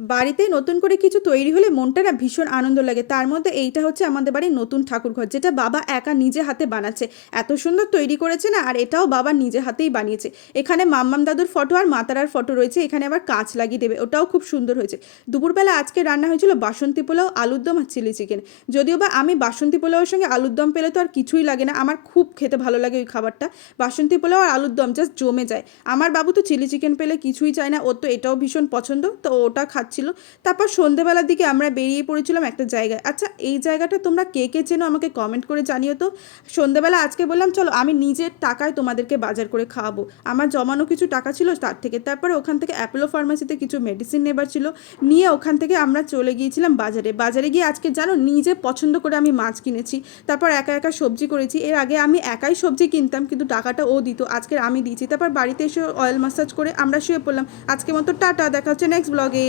বাড়িতে নতুন করে কিছু তৈরি হলে মনটা না ভীষণ আনন্দ লাগে। তার মধ্যে এইটা হচ্ছে আমাদের বাড়ির নতুন ঠাকুরঘর, যেটা বাবা একা নিজে হাতে বানাচ্ছে। এত সুন্দর তৈরি করেছে না, আর এটাও বাবা নিজে হাতেই বানিয়েছে। এখানে মাম্মাম দাদুর ফটো আর মা তারার ফটো রয়েছে। এখানে আবার কাঁচ লাগিয়ে দেবে, ওটাও খুব সুন্দর হয়েছে। দুপুরবেলা আজকে রান্না হয়েছিল বাসন্তী পোলাও, আলুর দম আর চিলি চিকেন। যদিও বা আমি বাসন্তী পোলাওয়ের সঙ্গে আলুর দম পেলে তো আর কিছুই লাগে না, আমার খুব খেতে ভালো লাগে ওই খাবারটা। বাসন্তী পোলাও আর আলুর দম জাস্ট জমে যায়। আমার বাবু তো চিলি চিকেন পেলে কিছুই চায় না, ওর তো এটাও ভীষণ পছন্দ, তো ওটা খাচ্ছিল। তারপর সন্ধেবেলার দিকে আমরা বেরিয়ে পড়েছিলাম একটা জায়গায়। আচ্ছা, এই জায়গাটা তোমরা কে কে চেনো আমাকে কমেন্ট করে জানিও তো। সন্ধেবেলা আজকে বললাম চলো আমি নিজের টাকায় তোমাদেরকে বাজার করে খাওয়াবো। আমার জমানো কিছু টাকা ছিল তার থেকে। তারপরে ওখান থেকে অ্যাপোলো ফার্মাসিতে কিছু মেডিসিন নেবার ছিল, নিয়ে ওখান থেকে আমরা চলে গিয়েছিলাম বাজারে। বাজারে গিয়ে আজকে জানো নিজে পছন্দ করে আমি মাছ কিনেছি। তারপর একা একা সবজি করেছি। এর আগে আমি একাই সবজি কিনতাম, কিন্তু টাকাটা ও দিত, আজকে আমি দিয়েছি। তারপর বাড়িতে এসে অয়েল ম্যাসাজ করে আমরা শুয়ে পড়লাম। আজকের মতো টাটা, দেখা হচ্ছে নেক্সট ব্লগে।